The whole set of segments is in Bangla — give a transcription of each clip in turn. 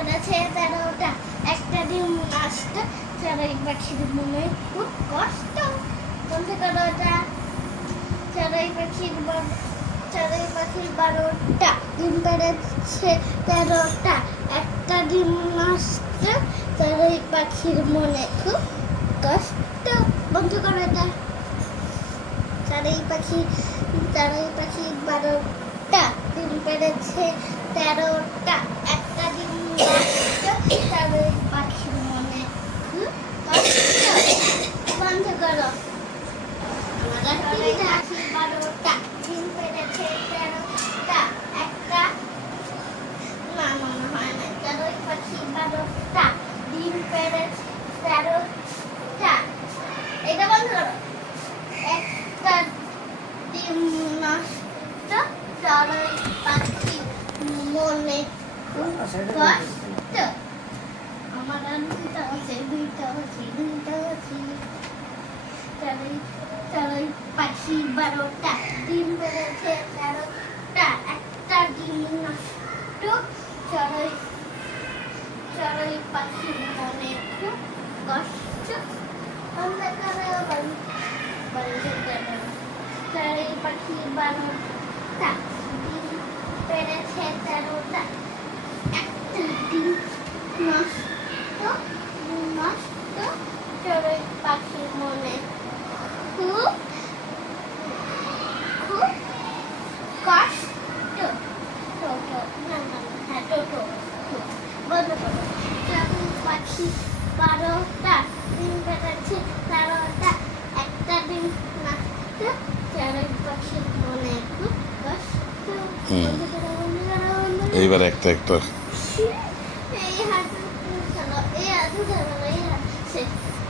পেরেছে তেরোটা একটা ডিম নষ্ট চড়াই পাখির মনে খুব কষ্ট। বলতে করোটা চড়াই পাখির চড়াই পাখির বারোটা ডিম পেরেছে। তেরোটা একটা ডিম নষ্ট চড়াই পাখির মনে খুব কষ্ট। বন্ধ করো এটা চড়াই পাখি চড়াই পাখি বারোটা ডিম পেরেছে। তেরোটা একটা ডিম নষ্ট চড়াই পাখির মনে খুব কষ্ট বন্ধ করো চড়াই পাখি বারোটা ডিম পেরেছে তেরোটা একটা না মনে হয় না চড়াই পাখি বারোটা ডিম পেরেছে তেরোটা এটা বন্ধ করো একটা ডিম নষ্ট চড়াই পাখি মনে কষ্ট আমার আর দুইটা আছে দুইটা আছে চড়াই চড়াই পাখি বারোটা ডিম পেরেছে তেরোটা একটা ডিম নষ্ট, চড়াই চড়াই পাখি মনে খুব কষ্ট। করো পাখি বারোটা ডিম পেরেছে তেরোটা একটা ডিম নষ্ট নষ্ট চড়াই পাখি মনে খুব খুব কষ্ট টোটো না না না, হ্যাঁ টোটো বন্ধ করো চড়াই পাখি বারোটা ডিম পেরেছে তেরোটা একটা ডিম নষ্ট চড়াই পাখি মনে খুব কষ্ট হুম। বন্ধ করো, বন্ধ করো, বন্ধ করো। এইবার একটা একটা এই হাতে চলো এই হাতে চলো এই হাতে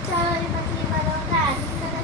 চলো এই পাখি বারোটা চলো